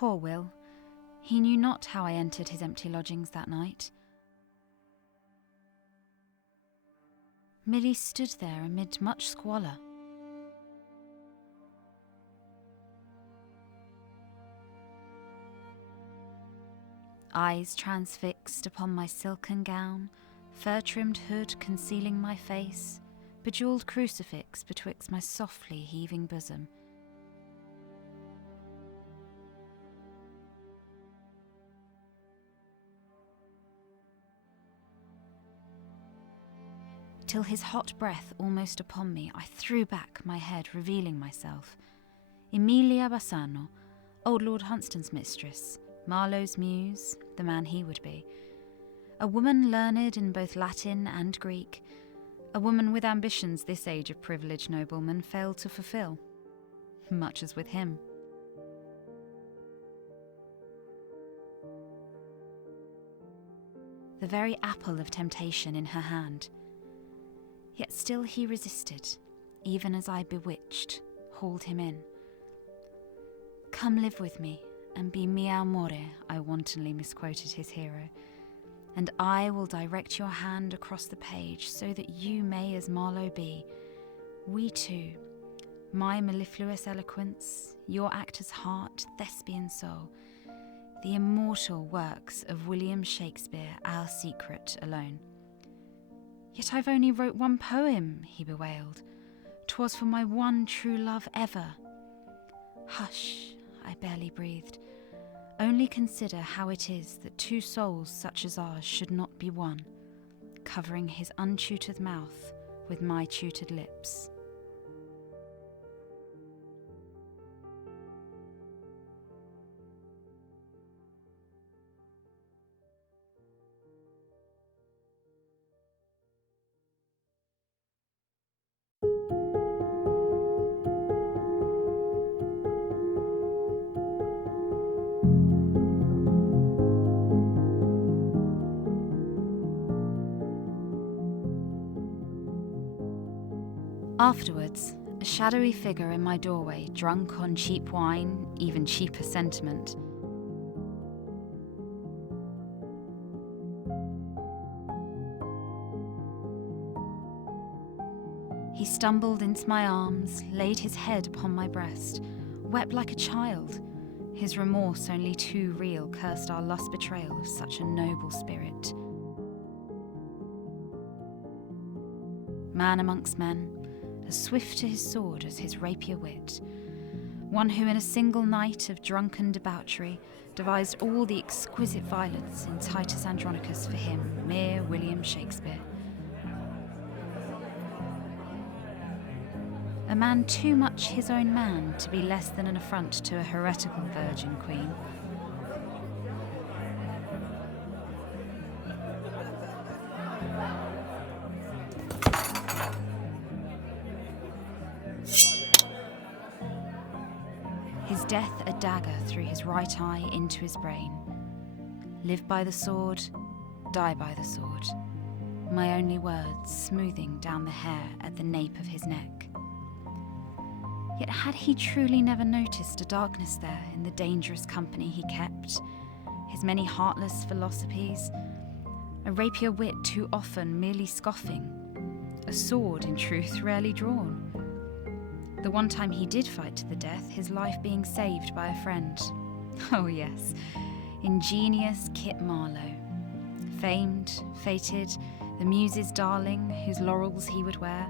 Poor Will. He knew not how I entered his empty lodgings that night. Milly stood there amid much squalor. Eyes transfixed upon my silken gown, fur-trimmed hood concealing my face, bejewelled crucifix betwixt my softly heaving bosom. Till his hot breath almost upon me, I threw back my head, revealing myself. Emilia Bassano, old Lord Hunstan's mistress, Marlowe's muse, the man he would be. A woman learned in both Latin and Greek, a woman with ambitions this age of privileged nobleman failed to fulfill, much as with him. The very apple of temptation in her hand. Yet still he resisted, even as I, bewitched, hauled him in. "Come live with me, and be mio amore," I wantonly misquoted his hero, "and I will direct your hand across the page so that you may as Marlowe be. We two, my mellifluous eloquence, your actor's heart, thespian soul, the immortal works of William Shakespeare, our secret alone." "Yet I've only wrote one poem," he bewailed. "'Twas for my one true love ever." "Hush," I barely breathed. "Only consider how it is that two souls such as ours should not be one," covering his untutored mouth with my tutored lips. Afterwards, a shadowy figure in my doorway, drunk on cheap wine, even cheaper sentiment. He stumbled into my arms, laid his head upon my breast, wept like a child. His remorse, only too real, cursed our lost betrayal of such a noble spirit. Man amongst men, as swift to his sword as his rapier wit, one who in a single night of drunken debauchery devised all the exquisite violence in Titus Andronicus for him, mere William Shakespeare. A man too much his own man to be less than an affront to a heretical virgin queen. His death a dagger through his right eye into his brain. Live by the sword, die by the sword. My only words smoothing down the hair at the nape of his neck. Yet had he truly never noticed a darkness there in the dangerous company he kept, his many heartless philosophies, a rapier wit too often merely scoffing, a sword in truth rarely drawn? The one time he did fight to the death, his life being saved by a friend. Oh yes, ingenious Kit Marlowe. Famed, fated, the muse's darling, whose laurels he would wear,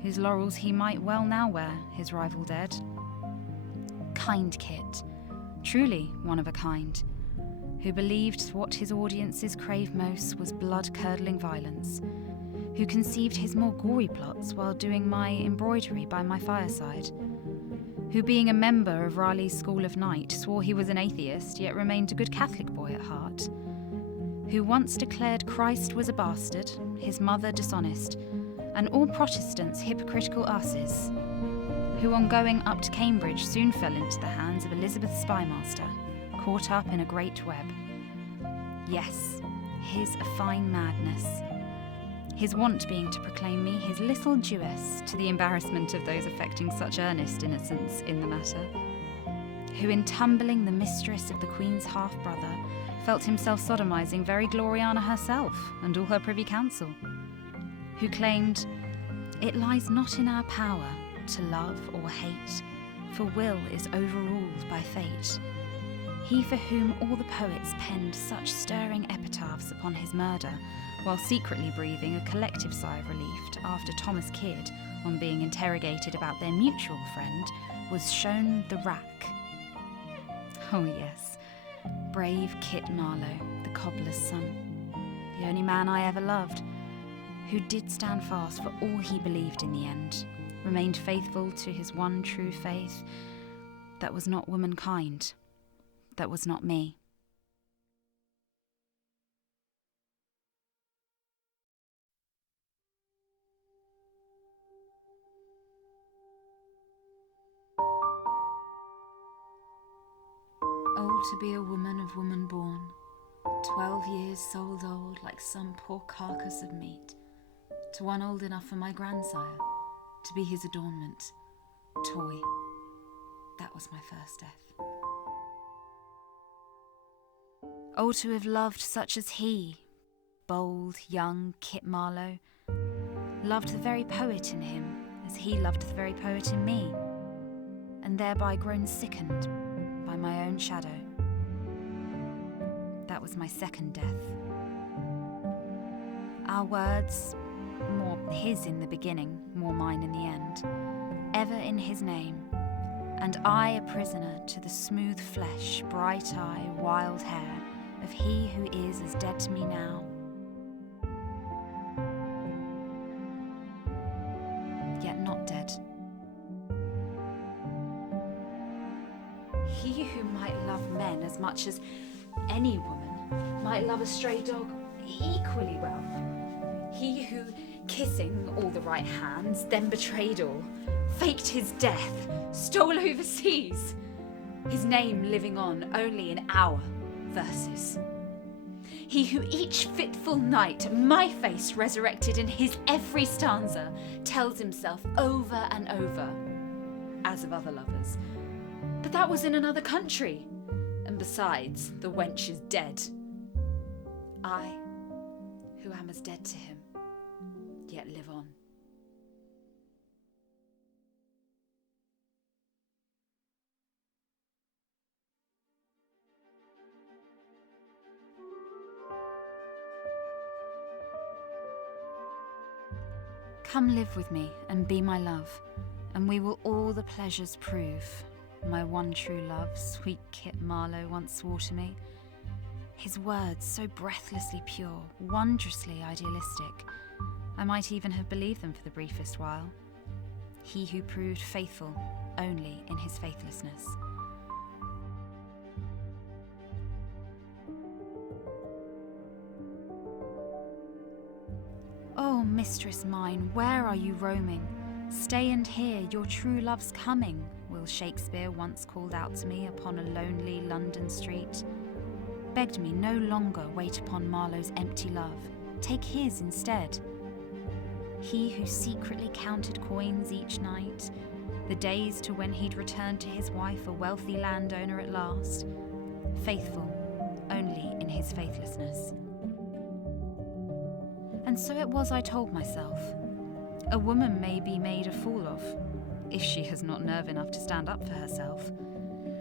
whose laurels he might well now wear, his rival dead. Kind Kit, truly one of a kind, who believed what his audiences crave most was blood-curdling violence, who conceived his more gory plots while doing my embroidery by my fireside, who being a member of Raleigh's School of Night swore he was an atheist yet remained a good Catholic boy at heart, who once declared Christ was a bastard, his mother dishonest, and all Protestants hypocritical asses, who on going up to Cambridge soon fell into the hands of Elizabeth's spymaster, caught up in a great web. Yes, his a fine madness. His wont being to proclaim me his little Jewess, to the embarrassment of those affecting such earnest innocence in the matter. who in tumbling the mistress of the Queen's half-brother felt himself sodomizing very Gloriana herself and all her privy council, who claimed, "It lies not in our power to love or hate, for will is overruled by fate." He for whom all the poets penned such stirring epitaphs upon his murder, while secretly breathing a collective sigh of relief after Thomas Kidd, on being interrogated about their mutual friend, was shown the rack. Oh yes, brave Kit Marlowe, the cobbler's son, the only man I ever loved, who did stand fast for all he believed in the end, remained faithful to his one true faith, that was not womankind, that was not me. Oh, to be a woman of woman born, 12 years sold old like some poor carcass of meat, to one old enough for my grandsire, to be his adornment, toy. That was my first death. Oh, to have loved such as he, bold, young Kit Marlowe, loved the very poet in him as he loved the very poet in me, and thereby grown sickened by my own shadow. That was my second death. Our words, more his in the beginning, more mine in the end, ever in his name, and I a prisoner to the smooth flesh, bright eye, wild hair of he who is as dead to me now, yet not dead. He who might love men as much as any woman might love a stray dog equally well. He who, kissing all the right hands, then betrayed all, faked his death, stole overseas, his name living on only in our verses. He who each fitful night, my face resurrected in his every stanza, tells himself over and over, as of other lovers, but that was in another country, and besides, the wench is dead. I, who am as dead to him, yet live on. Come live with me and be my love, and we will all the pleasures prove. My one true love, sweet Kit Marlowe once swore to me. His words so breathlessly pure, wondrously idealistic, I might even have believed them for the briefest while. He who proved faithful only in his faithlessness. Oh, mistress mine, where are you roaming? Stay and hear, your true love's coming, Will Shakespeare once called out to me upon a lonely London street. Begged me no longer wait upon Marlowe's empty love, take his instead. He who secretly counted coins each night, the days to when he'd return to his wife a wealthy landowner at last, faithful only in his faithlessness. And so it was I told myself, a woman may be made a fool of, if she has not nerve enough to stand up for herself,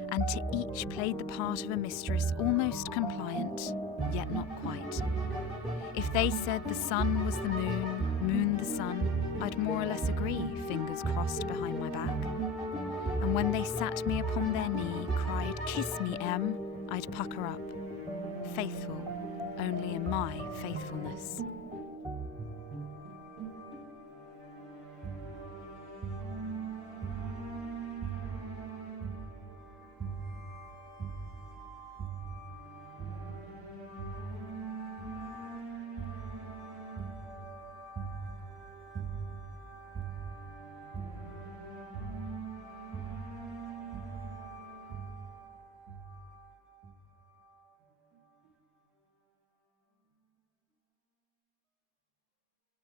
and to each played the part of a mistress almost compliant, yet not quite. If they said the sun was the moon, moon the sun, I'd more or less agree, fingers crossed behind my back. And when they sat me upon their knee, cried, "Kiss me, Em," I'd pucker up, faithful only in my faithfulness.